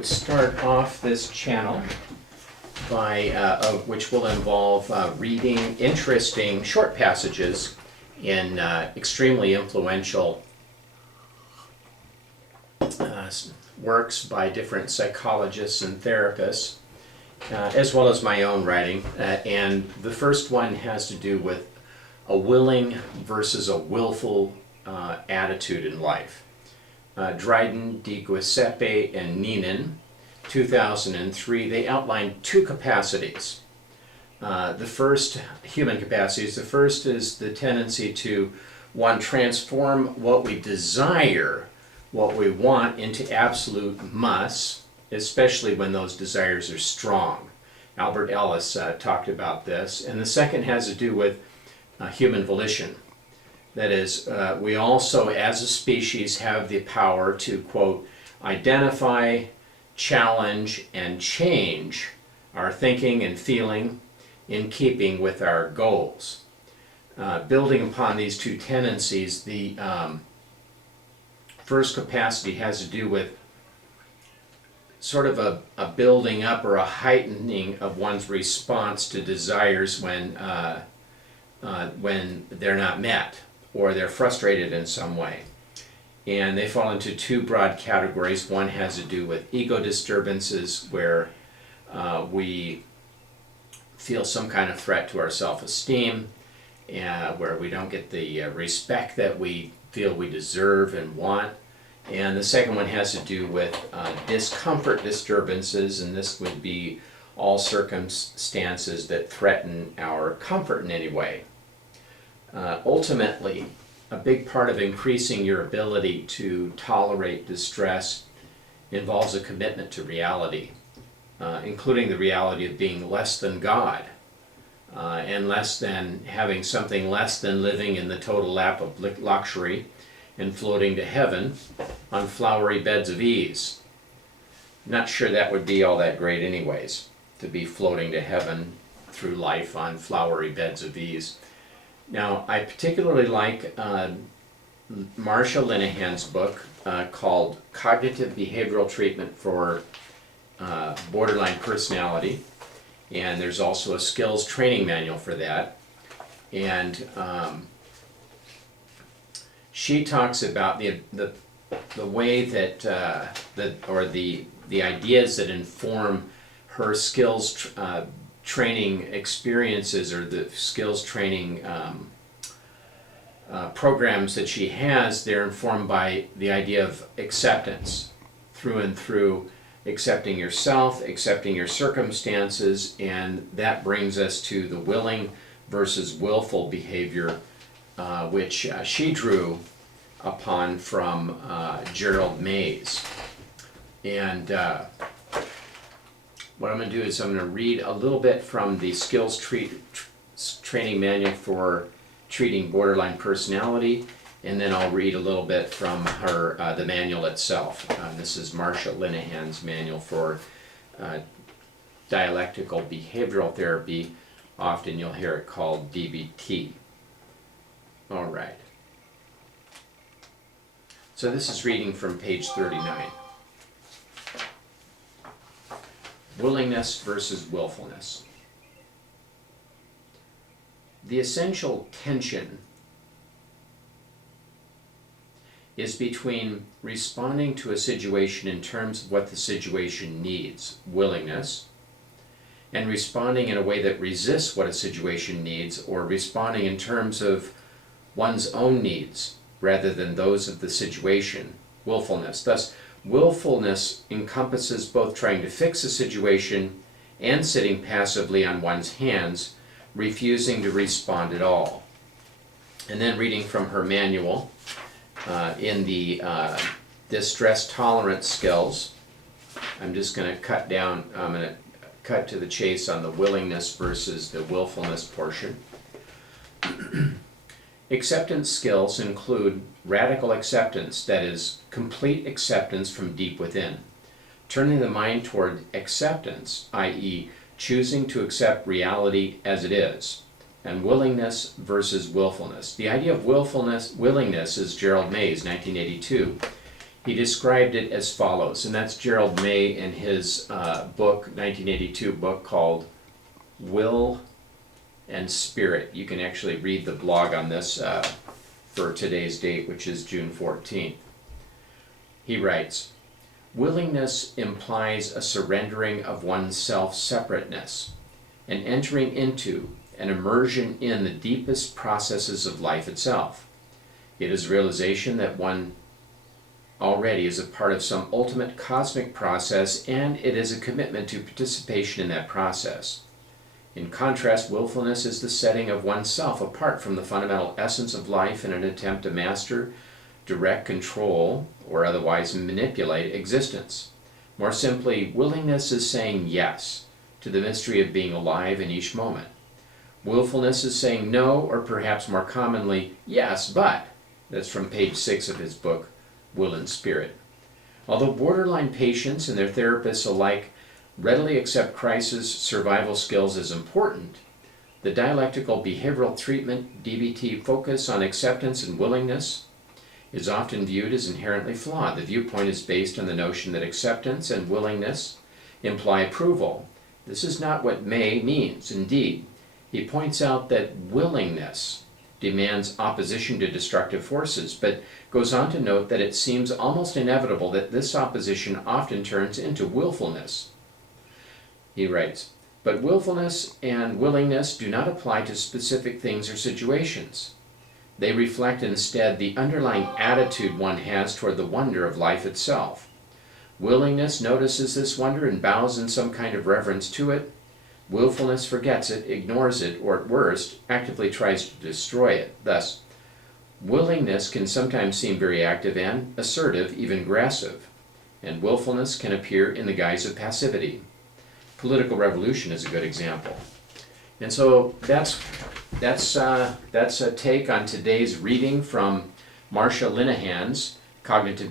would start off this channel by, which will involve reading interesting short passages in extremely influential works by different psychologists and therapists, as well as my own writing. And the first one has to do with a willing versus a willful attitude in life. Dryden, de Giuseppe, and Linehan, 2003, they outlined two capacities. The first, human capacities, the first is the tendency to, one, transform what we desire, what we want, into absolute musts, especially when those desires are strong. Albert Ellis talked about this. And the second has to do with human volition. That is, we also, as a species, have the power to, quote, identify, challenge, and change our thinking and feeling in keeping with our goals. Building upon these two tendencies, the first capacity has to do with sort of a building up or a heightening of one's response to desires when they're not met or they're frustrated in some way. And they fall into two broad categories. One has to do with ego disturbances, where we feel some kind of threat to our self-esteem, where we don't get the respect that we feel we deserve and want. And the second one has to do with discomfort disturbances, and this would be all circumstances that threaten our comfort in any way. Ultimately, a big part of increasing your ability to tolerate distress involves a commitment to reality, including the reality of being less than God, and less than having something less than living in the total lap of luxury and floating to heaven on flowery beds of ease. Not sure that would be all that great anyways, to be floating to heaven through life on flowery beds of ease. Now, I particularly like Marsha Linehan's book called Cognitive Behavioral Treatment for Borderline Personality, and there's also a skills training manual for that. And she talks about the way that the ideas that inform her skills training experiences, or the skills training programs that she has. They're informed by the idea of acceptance, through and through, accepting yourself, accepting your circumstances, and that brings us to the willing versus willful behavior, which she drew upon from Gerald Mays. And what I'm going to do is I'm going to read a little bit from the skills training manual for treating borderline personality, and then I'll read a little bit from her the manual itself. This is Marsha Linehan's manual for dialectical behavioral therapy. Often you'll hear it called DBT. All right. So this is reading from page 39. Willingness versus willfulness. The essential tension is between responding to a situation in terms of what the situation needs, willingness, and responding in a way that resists what a situation needs, or responding in terms of one's own needs rather than those of the situation, willfulness. Thus, willfulness encompasses both trying to fix a situation and sitting passively on one's hands, refusing to respond at all. And then reading from her manual, in the distress tolerance skills, I'm just going to cut to the chase on the willingness versus the willfulness portion. Acceptance skills include radical acceptance, that is, complete acceptance from deep within. Turning the mind toward acceptance, i.e., choosing to accept reality as it is. And willingness versus willfulness. The idea of willingness is Gerald Mays, 1982. He described it as follows, and that's Gerald May in his 1982 book called Will and Spirit. You can actually read the blog on this for today's date, which is June 14th. He writes, willingness implies a surrendering of one's self-separateness, an entering into, an immersion in the deepest processes of life itself. It is realization that one already is a part of some ultimate cosmic process, and it is a commitment to participation in that process. In contrast, willfulness is the setting of oneself apart from the fundamental essence of life in an attempt to master, direct, control, or otherwise manipulate existence. More simply, willingness is saying yes to the mystery of being alive in each moment. Willfulness is saying no, or perhaps more commonly, yes, but. That's from page 6 of his book, Will and Spirit. Although borderline patients and their therapists alike readily accept crisis survival skills as important, the dialectical behavioral treatment DBT focus on acceptance and willingness is often viewed as inherently flawed. The viewpoint is based on the notion that acceptance and willingness imply approval. This is not what May means. Indeed, he points out that willingness demands opposition to destructive forces, but goes on to note that it seems almost inevitable that this opposition often turns into willfulness. He writes, but willfulness and willingness do not apply to specific things or situations. They reflect instead the underlying attitude one has toward the wonder of life itself. Willingness notices this wonder and bows in some kind of reverence to it. Willfulness forgets it, ignores it, or at worst, actively tries to destroy it. Thus, willingness can sometimes seem very active and assertive, even aggressive, and willfulness can appear in the guise of passivity. Political revolution is a good example. And so that's a take on today's reading from Marsha Linehan's Cognitive